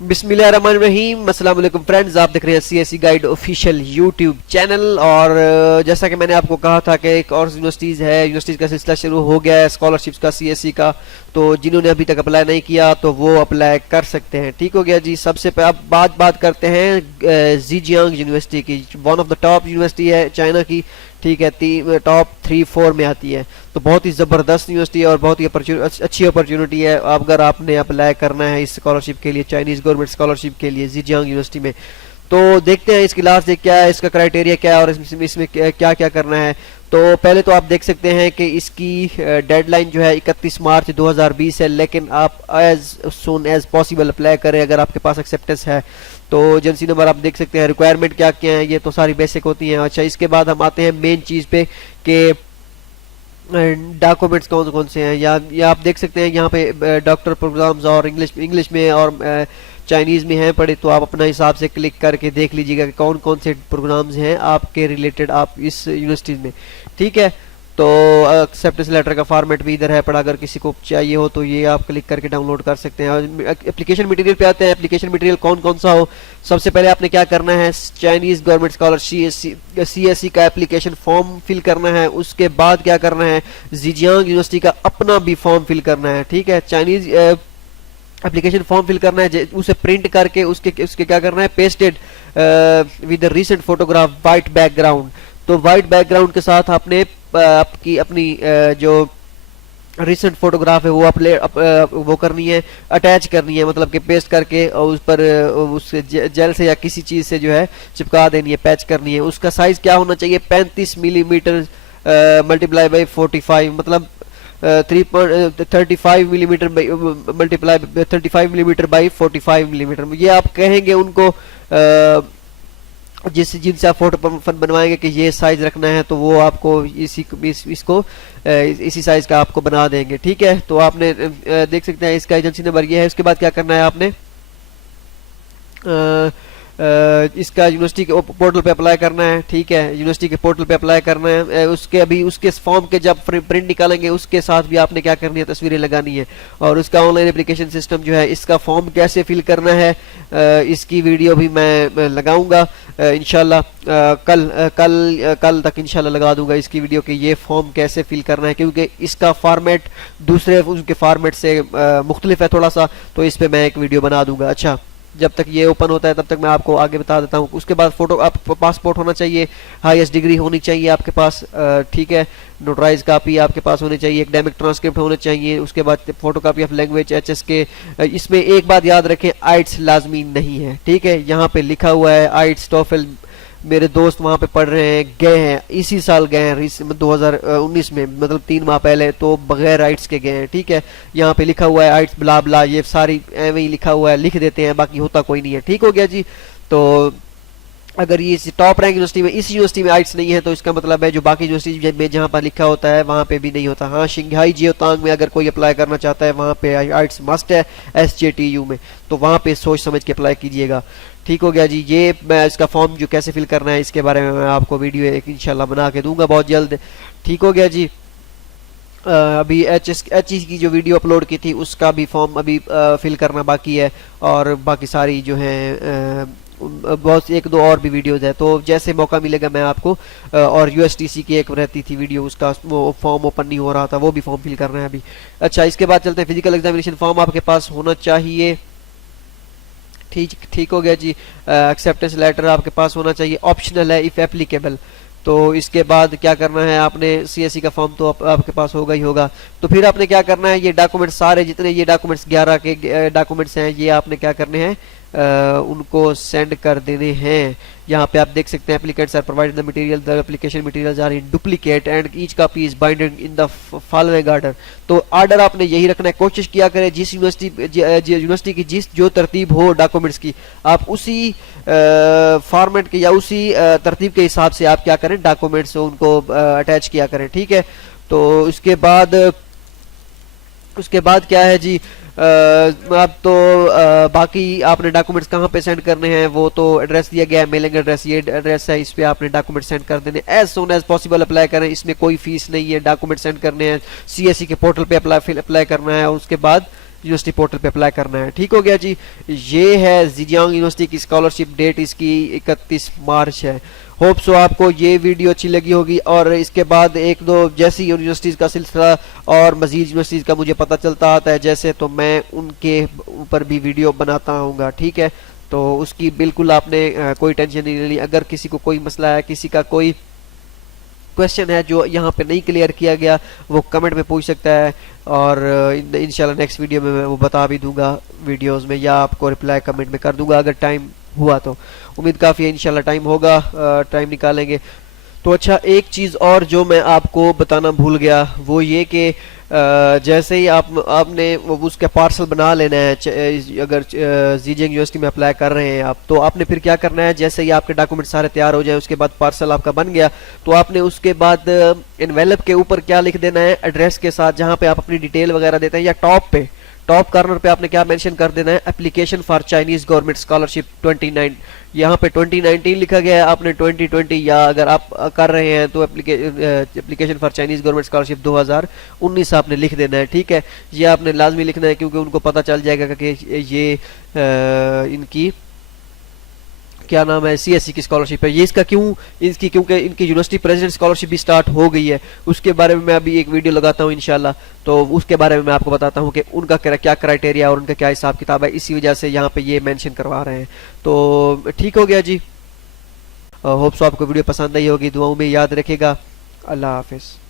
बिस्मिल्लाहिर्रहमानिर्रहीम। अस्सलाम वालेकुम फ्रेंड्स, आप देख रहे हैं CSE guide official YouTube channel. और जैसा कि मैंने आपको कहा था कि एक और यूनिवर्सिटीज़ का सिलसिला शुरू हो गया है स्कॉलरशिप्स का सीएसई का। तो जिन्होंने अभी तक अप्लाई नहीं किया तो वो अप्लाई कर सकते हैं। ठीक हो गया जी। सबसे अब बात करते हैं जीजियांग यूनिवर्सिटी की। One of the top university है चाइना की। ठीक है, टॉप 3-4 में आती है। तो बहुत ही ज़बरदस्त यूनिवर्सिटी है और बहुत ही अच्छी अपॉर्चुनिटी है अगर आपने अप्लाई करना है इस स्कॉलरशिप के लिए, चाइनीज़ गवर्नमेंट स्कॉलरशिप के लिए जीजियांग यूनिवर्सिटी में। तो देखते हैं इसकी लास्ट डेट क्या है, इसका क्राइटेरिया क्या है और इसमें क्या क्या करना है। तो पहले तो आप देख सकते हैं कि इसकी डेडलाइन जो है 31 मार्च 2020 है, लेकिन आप as soon as possible apply करें अगर आपके पास एक्सेप्टेंस है। तो एजेंसी नंबर आप देख सकते हैं, रिक्वायरमेंट क्या क्या है, ये तो सारी बेसिक होती हैं। अच्छा, इसके बाद हम आते हैं मेन चीज़ पे कि डॉक्यूमेंट्स कौन कौन से हैं। या आप देख सकते हैं यहाँ पे डॉक्टर प्रोग्राम्स और इंग्लिश में और चाइनीज़ में हैं पड़े। तो आप अपना हिसाब से क्लिक करके देख लीजिएगा कि कौन कौन से प्रोग्राम्स हैं आपके रिलेटेड आप इस यूनिवर्सिटी में। ठीक है, तो एक्सेप्टेंस लेटर का फॉर्मेट भी इधर है पड़ा, अगर किसी को चाहिए हो तो ये आप क्लिक करके डाउनलोड कर सकते हैं। और एप्लीकेशन मटेरियल पे आते हैं। एप्लीकेशन मटेरियल कौन कौन सा हो, सबसे पहले आपने क्या करना है, चाइनीज़ गवर्नमेंट स्कॉलर सीएससी का एप्लीकेशन फॉर्म फिल करना है। उसके बाद क्या करना है, जीजियांग यूनिवर्सिटी का अपना भी फॉर्म फिल करना है। ठीक है, चाइनीज़ एप्लीकेशन फॉर्म फिल करना है, उसे प्रिंट करके उसके क्या करना है, pasted with recent photograph white background. तो वाइट बैकग्राउंड के साथ आपने अपनी जो रिसेंट फोटोग्राफ है वो करनी है, अटैच करनी है, मतलब कि पेस्ट करके और उस पर उस जेल से या किसी चीज़ से जो है चिपका देनी है, पैच करनी है। उसका साइज़ क्या होना चाहिए, 35 मिलीमीटर मल्टीप्लाई बाई 45, मतलब 35 millimetre multiply 35 millimetre by 45 millimetre. ये आप कहेंगे उनको जिनसे आप फोटो बनवाएंगे कि ये साइज रखना है, तो वो आपको इसी साइज का आपको बना देंगे। ठीक है, तो आपने देख सकते हैं इसका एजेंसी नंबर ये है। उसके बाद क्या करना है आपने इसका यूनिवर्सिटी के पोर्टल पे अप्लाई करना है। ठीक है, यूनिवर्सिटी के पोर्टल पे अप्लाई करना है। उसके फॉर्म के जब प्रिंट निकालेंगे उसके साथ भी आपने क्या करनी है, तस्वीरें लगानी है। और उसका ऑनलाइन एप्लीकेशन सिस्टम जो है, इसका फॉर्म कैसे फिल करना है, इसकी वीडियो भी मैं लगाऊंगा इंशाल्लाह। कल तक इंशाल्लाह लगा दूंगा इसकी वीडियो कि ये फॉर्म कैसे फिल करना है, क्योंकि इसका फॉर्मेट दूसरे उनके फॉर्मेट से मुख्तलिफ है थोड़ा सा। तो इस पर मैं एक वीडियो बना दूंगा। अच्छा, जब तक ये ओपन होता है तब तक मैं आपको आगे बता देता हूँ। उसके बाद फोटो आप पासपोर्ट होना चाहिए, हाईएस्ट डिग्री होनी चाहिए आपके पास। ठीक है, नोटराइज कापी आपके पास होनी चाहिए, एकेडमिक ट्रांसक्रिप्ट होने चाहिए। उसके बाद photo copy of language HS के। इसमें एक बात याद रखें, आइट्स लाजमी नहीं है। ठीक है, यहाँ पे लिखा हुआ है आइट्स टॉफल। मेरे दोस्त वहाँ पे पढ़ रहे हैं, गए हैं, इसी साल गए हैं 2019 में, मतलब 3 माह पहले, तो बगैर आइट्स के गए हैं। ठीक है, यहाँ पे लिखा हुआ है आइट्स ब्ला ब्ला, ये सारी एवं ही लिखा हुआ है, लिख देते हैं, बाकी होता कोई नहीं है। ठीक हो गया जी। तो अगर ये टॉप रैंक यूनिवर्सिटी में, इस यूनिवर्सिटी में आइट्स नहीं है, तो इसका मतलब है जो बाकी यूनिवर्सिटी में जहाँ पर लिखा होता है वहाँ पे भी नहीं होता। हाँ, शंघाई जियोतांग में अगर कोई अप्लाई करना चाहता है वहाँ पे आइट्स मस्ट है, SJTU में, तो वहाँ पे सोच समझ के अप्लाई कीजिएगा। ठीक हो गया जी। ये मैं इसका फॉर्म जो कैसे फिल करना है इसके बारे में मैं आपको वीडियो एक इंशाल्लाह बना के दूंगा बहुत जल्द। ठीक हो गया जी। अभी एच की जो वीडियो अपलोड की थी उसका भी फॉर्म अभी फिल करना बाकी है, और बाकी सारी जो हैं बहुत 1-2 और भी वीडियोज़ है। तो जैसे मौका मिलेगा मैं आपको और USTC की एक रहती थी वीडियो, उसका वो फॉर्म ओपन नहीं हो रहा था, वो भी फॉर्म फिल करना है अभी। अच्छा, इसके बाद चलते हैं, फिजिकल एग्जामिनेशन फॉर्म आपके पास होना चाहिए। ठीक हो गया जी। एक्सेप्टेंस लेटर आपके पास होना चाहिए, ऑप्शनल है इफ़ एप्लीकेबल। तो इसके बाद क्या करना है, आपने सीएससी का फॉर्म तो आपके पास होगा ही होगा। तो फिर आपने क्या करना है, ये डॉक्यूमेंट्स सारे जितने ये डॉक्यूमेंट्स 11 के डॉक्यूमेंट्स हैं, ये आपने क्या करने हैं, उनको सेंड कर देने हैं। यहाँ पे आप देख सकते हैं, applicants are provided the material, the application materials are in duplicate and each copy is binded in the following order. तो ऑर्डर आपने यही रखना है, कोशिश किया करें जिस यूनिवर्सिटी की जिस जो तरतीब हो डॉक्यूमेंट्स की, आप उसी फॉर्मेट के या उसी तरतीब के हिसाब से आप क्या करें, डॉक्यूमेंट्स उनको अटैच किया करें। ठीक है, तो उसके बाद क्या है जी, अब तो बाकी आपने डॉक्यूमेंट्स कहाँ पे सेंड करने हैं वो तो एड्रेस दिया गया है, मेलिंग एड्रेस, ये एड्रेस है, इस पे आपने डॉक्यूमेंट सेंड कर देने as soon as possible. Apply करें, इसमें कोई फीस नहीं है, डॉक्यूमेंट सेंड करने हैं, सीएससी के पोर्टल पे अप्लाई करना है। और उसके बाद यूनिवर्सिटी पोर्टल पे अप्लाई करना है। ठीक हो गया जी। ये है ज़ेजियांग यूनिवर्सिटी की स्कॉलरशिप, डेट इसकी 31 मार्च है। होप सो आपको ये वीडियो अच्छी लगी होगी, और इसके बाद एक दो जैसी यूनिवर्सिटीज़ का सिलसिला और मज़ीद यूनिवर्सिटीज़ का मुझे पता चलता आता है जैसे, तो मैं उनके ऊपर भी वीडियो बनाता हूँगा। ठीक है, तो उसकी बिल्कुल आपने कोई टेंशन नहीं लेनी। अगर किसी को कोई मसला है, किसी का कोई क्वेश्चन है जो यहाँ पे नहीं क्लियर किया गया, वो कमेंट में पूछ सकता है, और इंशाल्लाह नेक्स्ट वीडियो में मैं वो बता भी दूंगा वीडियोस में, या आपको रिप्लाई कमेंट में कर दूंगा अगर टाइम हुआ तो। उम्मीद काफ़ी है इंशाल्लाह टाइम होगा, टाइम निकालेंगे। तो अच्छा, एक चीज़ और जो मैं आपको बताना भूल गया, वो ये कि जैसे ही आपने उसका पार्सल बना लेना है, अगर ज़ेजियांग यूनिवर्सिटी में अप्लाई कर रहे हैं आप, तो आपने फिर क्या करना है, जैसे ही आपके डॉक्यूमेंट सारे तैयार हो जाए, उसके बाद पार्सल आपका बन गया, तो आपने उसके बाद एनवेलप के ऊपर क्या लिख देना है, एड्रेस के साथ, जहाँ पे आप अपनी डिटेल वगैरह देते हैं, या टॉप कॉर्नर पे आपने क्या मेंशन कर देना है, application for Chinese government scholarship 29, यहाँ पे 2019 लिखा गया है, आपने 2020, या अगर आप कर रहे हैं तो application for Chinese government scholarship 2019 आपने लिख देना है। ठीक है, ये आपने लाजमी लिखना है, क्योंकि उनको पता चल जाएगा कि ये इनकी क्या नाम है, सीएससी की स्कॉलरशिप है। ये इसका क्योंकि इनकी यूनिवर्सिटी प्रेसिडेंट स्कॉलरशिप भी स्टार्ट हो गई है, उसके बारे में मैं अभी एक वीडियो लगाता हूँ इंशाल्लाह, तो उसके बारे में मैं आपको बताता हूँ कि उनका क्या क्राइटेरिया और उनका क्या हिसाब किताब है, इसी वजह से यहाँ पे ये मेंशन करवा रहे हैं। तो ठीक हो गया जी। होप सो आपको वीडियो पसंद आई होगी, दुआओं में याद रखेगा। अल्लाह हाफिज़।